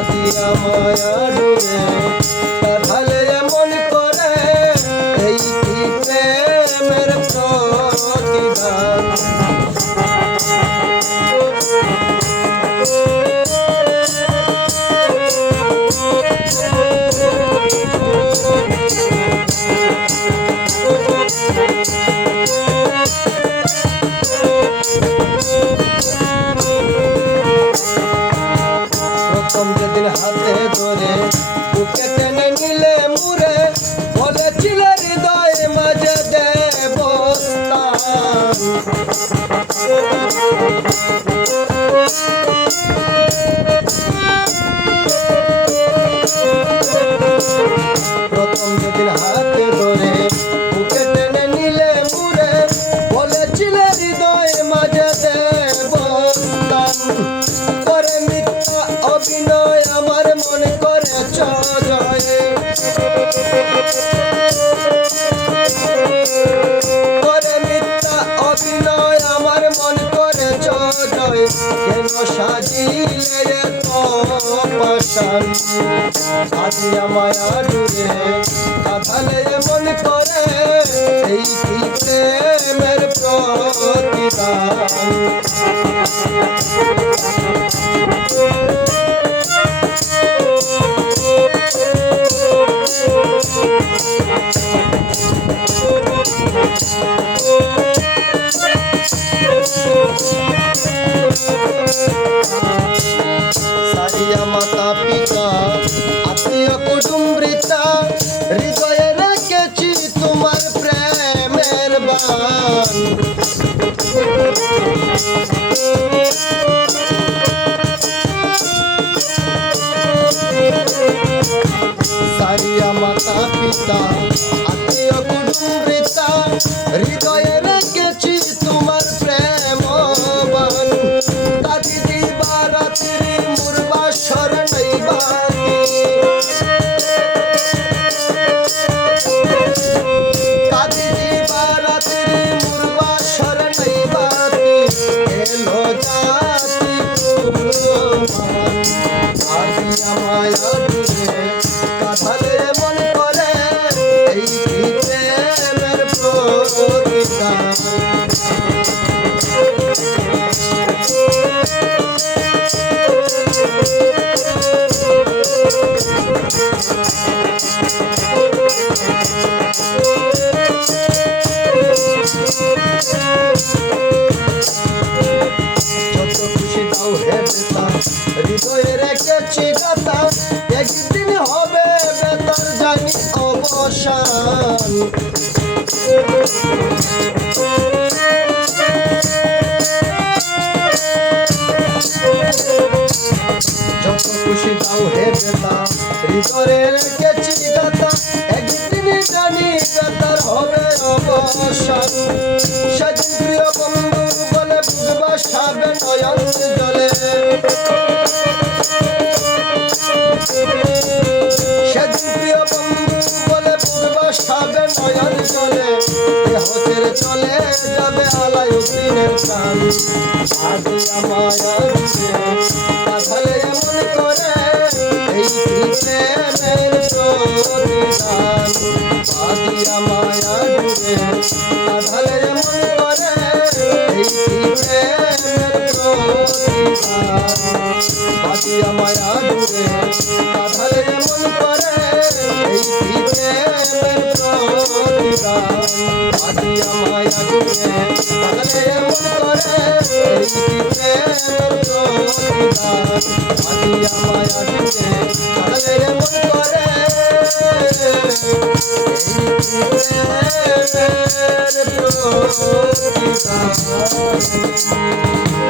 আদিয়া মায়া ডুবে কাঁঠালে এমন করে, এই কি প্রেমের প্রতিদান। প্রথম যেদিন হাতে ধরে বুকে টেনে নিলে মুরে, বলেছিলে হৃদয়ে মাঝে দেবস্থান। প্রথম যেদিন হাতে ধরে বুকে টেনে নিলে মুরে, বলেছিলে হৃদয়ে মাঝে দেবস্থান। করে মিথ্যা অভিনয় আমার মনে করেছ জয়, করে মিথ্যা অভিনয় আমার মন করেছ জয়। কেন সাজিলে পাষাণ, আদিয়া মায়া ডুবে কাঁঠালে এমন করে, এই কি প্রেমের প্রতিদান। সারিয়া মাতা পিতা আত্মীয় কুটুম্বিতা, হৃদয়ে রেখেছি তোমার প্রেমের বান। সারিয়া মাতা পিতা আত্মীয় কুটুম্বিতা, হৃদয়ে রেখেছি তোমার প্রেম বান। কাঁদি দিবা রাত্রি মোর বাসর নাই বাকি, কাঁদি দিবা রাত্রি মোর বাসর নাই বাকি। এলো জাতি কুলমান, আদিয়া মায়া ডুবে কাঁঠালে এমন করে, এই কি প্রেমের প্রতিদান। যত খুশি দাও হে বেতা, হৃদয়ে রেখেছি গাথা, একদিন হবে বেতার জানি অবসান। যত খুশি দাও হে বেতা, হৃদয়ে রেখেছি গাথা, একদিন জানি বেতার হবে অবসান। সেদিন প্রিয় বন্ধু বলে বুঝবা সাবে নয়ন জলে, সেদিন প্রিয় বন্ধু বলে বুঝবা সাবে নয়ন জলে। দেহ ছেড়ে চলে যাবে আলাউদ্দিনের প্রাণ, আদিয়া মায়া ডুবে কাঁঠালে এমন করে, এই কি প্রেমের প্রতিদান। আদিয়া মায়া ডুবে কাঁঠালে এমন করে, এই কি প্রেমের প্রতিদান। আদিয়া মায়া ডুবে কাঁঠালে এমন করে, এই কি প্রেমের প্রতিদান। আদিয়া মায়া ডুবে কাঁঠালে এমন করে, এই কি প্রেমের প্রতিদান। আদিয়া মায়া ডুবে কাঁঠালে এমন করে, এই কি প্রেমের প্রতিদান।